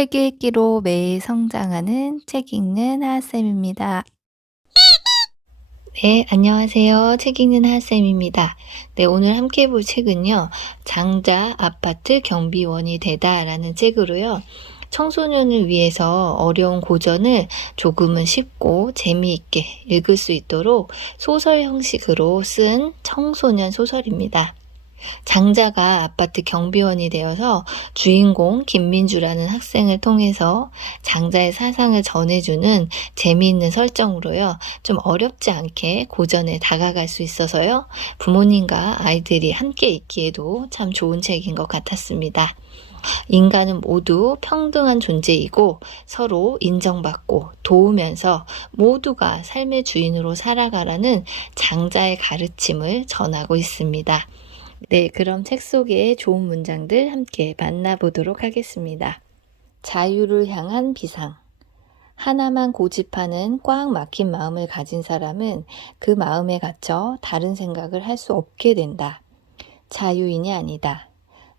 책 읽기로 매일 성장하는 책 읽는 하하쌤입니다. 네, 안녕하세요. 책 읽는 하하쌤입니다. 네, 오늘 함께 볼 책은요. 장자 아파트 경비원이 되다라는 책으로요. 청소년을 위해서 어려운 고전을 조금은 쉽고 재미있게 읽을 수 있도록 소설 형식으로 쓴 청소년 소설입니다. 장자가 아파트 경비원이 되어서 주인공 김민주라는 학생을 통해서 장자의 사상을 전해주는 재미있는 설정으로요. 좀 어렵지 않게 고전에 다가갈 수 있어서요. 부모님과 아이들이 함께 읽기에도 참 좋은 책인 것 같았습니다. 인간은 모두 평등한 존재이고 서로 인정받고 도우면서 모두가 삶의 주인으로 살아가라는 장자의 가르침을 전하고 있습니다. 네, 그럼 책 속의 좋은 문장들 함께 만나보도록 하겠습니다. 자유를 향한 비상. 하나만 고집하는 꽉 막힌 마음을 가진 사람은 그 마음에 갇혀 다른 생각을 할 수 없게 된다. 자유인이 아니다.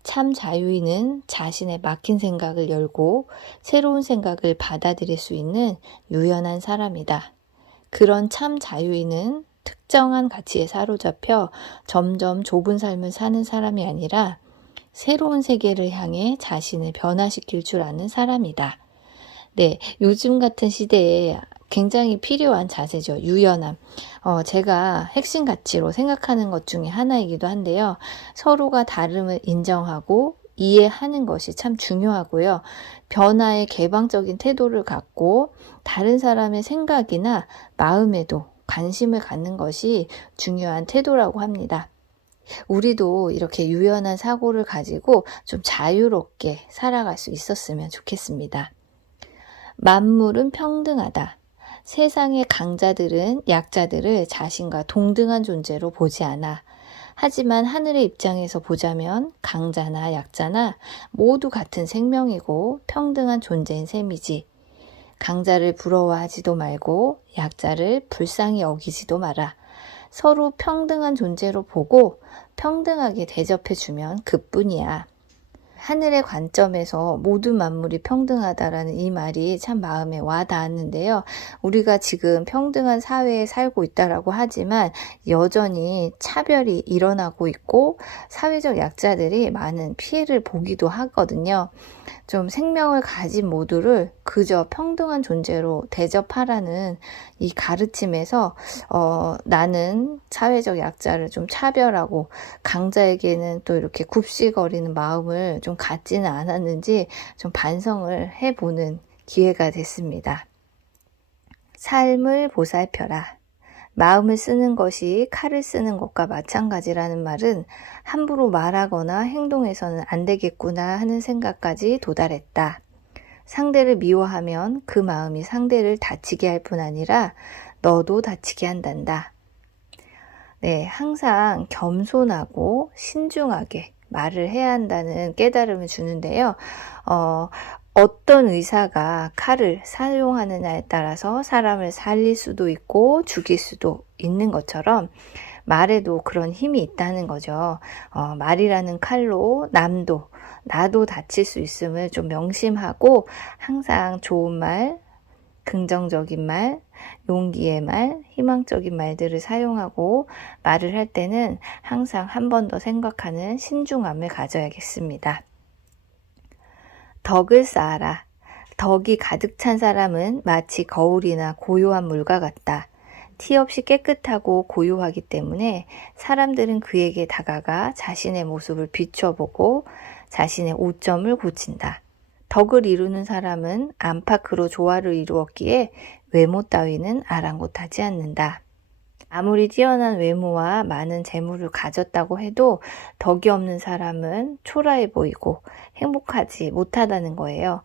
참 자유인은 자신의 막힌 생각을 열고 새로운 생각을 받아들일 수 있는 유연한 사람이다. 그런 참 자유인은 특정한 가치에 사로잡혀 점점 좁은 삶을 사는 사람이 아니라 새로운 세계를 향해 자신을 변화시킬 줄 아는 사람이다. 네, 요즘 같은 시대에 굉장히 필요한 자세죠. 유연함. 제가 핵심 가치로 생각하는 것 중에 하나이기도 한데요. 서로가 다름을 인정하고 이해하는 것이 참 중요하고요. 변화에 개방적인 태도를 갖고 다른 사람의 생각이나 마음에도 관심을 갖는 것이 중요한 태도라고 합니다. 우리도 이렇게 유연한 사고를 가지고 좀 자유롭게 살아갈 수 있었으면 좋겠습니다. 만물은 평등하다. 세상의 강자들은 약자들을 자신과 동등한 존재로 보지 않아. 하지만 하늘의 입장에서 보자면 강자나 약자나 모두 같은 생명이고 평등한 존재인 셈이지. 강자를 부러워하지도 말고 약자를 불쌍히 여기지도 마라. 서로 평등한 존재로 보고 평등하게 대접해주면 그뿐이야. 하늘의 관점에서 모든 만물이 평등하다라는 이 말이 참 마음에 와 닿았는데요. 우리가 지금 평등한 사회에 살고 있다라고 하지만 여전히 차별이 일어나고 있고 사회적 약자들이 많은 피해를 보기도 하거든요. 좀 생명을 가진 모두를 그저 평등한 존재로 대접하라는 이 가르침에서 나는 사회적 약자를 좀 차별하고 강자에게는 또 이렇게 굽시거리는 마음을 좀 갖지는 않았는지 좀 반성을 해보는 기회가 됐습니다. 삶을 보살펴라. 마음을 쓰는 것이 칼을 쓰는 것과 마찬가지라는 말은 함부로 말하거나 행동해서는 안 되겠구나 하는 생각까지 도달했다. 상대를 미워하면 그 마음이 상대를 다치게 할 뿐 아니라 너도 다치게 한단다. 네, 항상 겸손하고 신중하게 말을 해야 한다는 깨달음을 주는데요. 어떤 의사가 칼을 사용하느냐에 따라서 사람을 살릴 수도 있고 죽일 수도 있는 것처럼 말에도 그런 힘이 있다는 거죠. 말이라는 칼로 남도 나도 다칠 수 있음을 좀 명심하고 항상 좋은 말, 긍정적인 말, 용기의 말, 희망적인 말들을 사용하고 말을 할 때는 항상 한 번 더 생각하는 신중함을 가져야겠습니다. 덕을 쌓아라. 덕이 가득 찬 사람은 마치 거울이나 고요한 물과 같다. 티 없이 깨끗하고 고요하기 때문에 사람들은 그에게 다가가 자신의 모습을 비춰보고 자신의 오점을 고친다. 덕을 이루는 사람은 안팎으로 조화를 이루었기에 외모 따위는 아랑곳하지 않는다. 아무리 뛰어난 외모와 많은 재물을 가졌다고 해도 덕이 없는 사람은 초라해 보이고 행복하지 못하다는 거예요.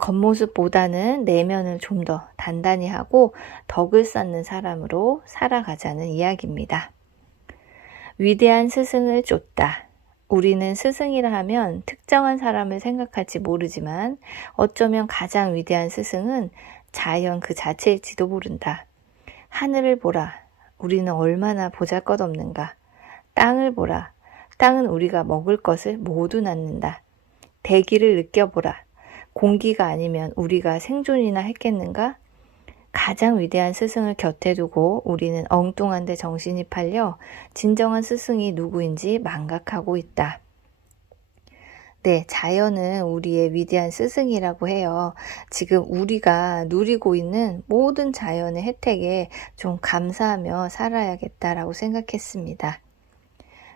겉모습보다는 내면을 좀 더 단단히 하고 덕을 쌓는 사람으로 살아가자는 이야기입니다. 위대한 스승을 쫓다. 우리는 스승이라 하면 특정한 사람을 생각할지 모르지만 어쩌면 가장 위대한 스승은 자연 그 자체일지도 모른다. 하늘을 보라. 우리는 얼마나 보잘것없는가. 땅을 보라. 땅은 우리가 먹을 것을 모두 낳는다. 대기를 느껴보라. 공기가 아니면 우리가 생존이나 했겠는가? 가장 위대한 스승을 곁에 두고 우리는 엉뚱한 데 정신이 팔려 진정한 스승이 누구인지 망각하고 있다. 네, 자연은 우리의 위대한 스승이라고 해요. 지금 우리가 누리고 있는 모든 자연의 혜택에 좀 감사하며 살아야겠다라고 생각했습니다.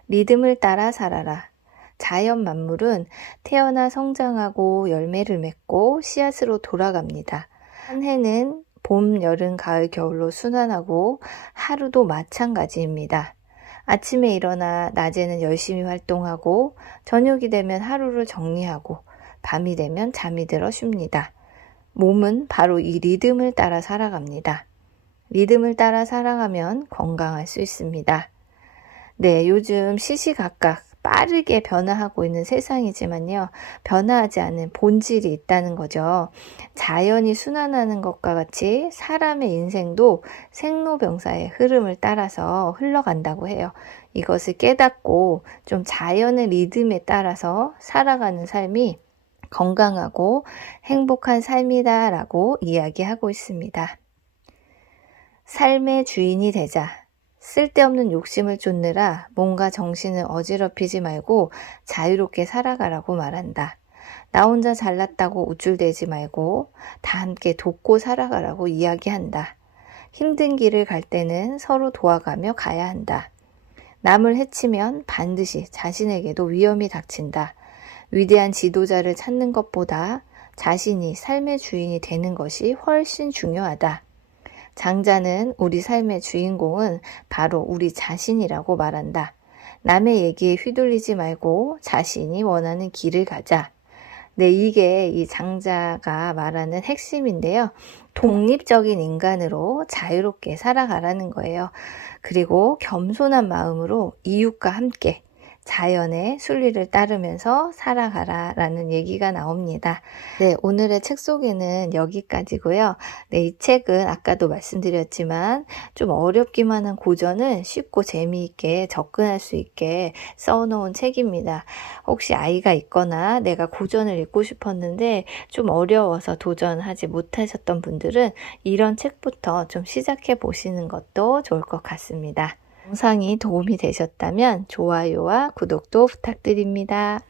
리듬을 따라 살아라. 자연 만물은 태어나 성장하고 열매를 맺고 씨앗으로 돌아갑니다. 한 해는 봄, 여름, 가을, 겨울로 순환하고 하루도 마찬가지입니다. 아침에 일어나 낮에는 열심히 활동하고 저녁이 되면 하루를 정리하고 밤이 되면 잠이 들어 쉽니다. 몸은 바로 이 리듬을 따라 살아갑니다. 리듬을 따라 살아가면 건강할 수 있습니다. 네, 요즘 시시각각 빠르게 변화하고 있는 세상이지만요, 변화하지 않은 본질이 있다는 거죠. 자연이 순환하는 것과 같이 사람의 인생도 생로병사의 흐름을 따라서 흘러간다고 해요. 이것을 깨닫고 좀 자연의 리듬에 따라서 살아가는 삶이 건강하고 행복한 삶이다라고 이야기하고 있습니다. 삶의 주인이 되자. 쓸데없는 욕심을 쫓느라 뭔가 정신을 어지럽히지 말고 자유롭게 살아가라고 말한다. 나 혼자 잘났다고 우쭐대지 말고 다 함께 돕고 살아가라고 이야기한다. 힘든 길을 갈 때는 서로 도와가며 가야 한다. 남을 해치면 반드시 자신에게도 위험이 닥친다. 위대한 지도자를 찾는 것보다 자신이 삶의 주인이 되는 것이 훨씬 중요하다. 장자는 우리 삶의 주인공은 바로 우리 자신이라고 말한다. 남의 얘기에 휘둘리지 말고 자신이 원하는 길을 가자. 네, 이게 이 장자가 말하는 핵심인데요. 독립적인 인간으로 자유롭게 살아가라는 거예요. 그리고 겸손한 마음으로 이웃과 함께 자연의 순리를 따르면서 살아가라라는 얘기가 나옵니다. 네, 오늘의 책 소개는 여기까지고요. 네, 이 책은 아까도 말씀드렸지만 좀 어렵기만 한 고전을 쉽고 재미있게 접근할 수 있게 써놓은 책입니다. 혹시 아이가 있거나 내가 고전을 읽고 싶었는데 좀 어려워서 도전하지 못하셨던 분들은 이런 책부터 좀 시작해 보시는 것도 좋을 것 같습니다. 영상이 도움이 되셨다면 좋아요와 구독도 부탁드립니다.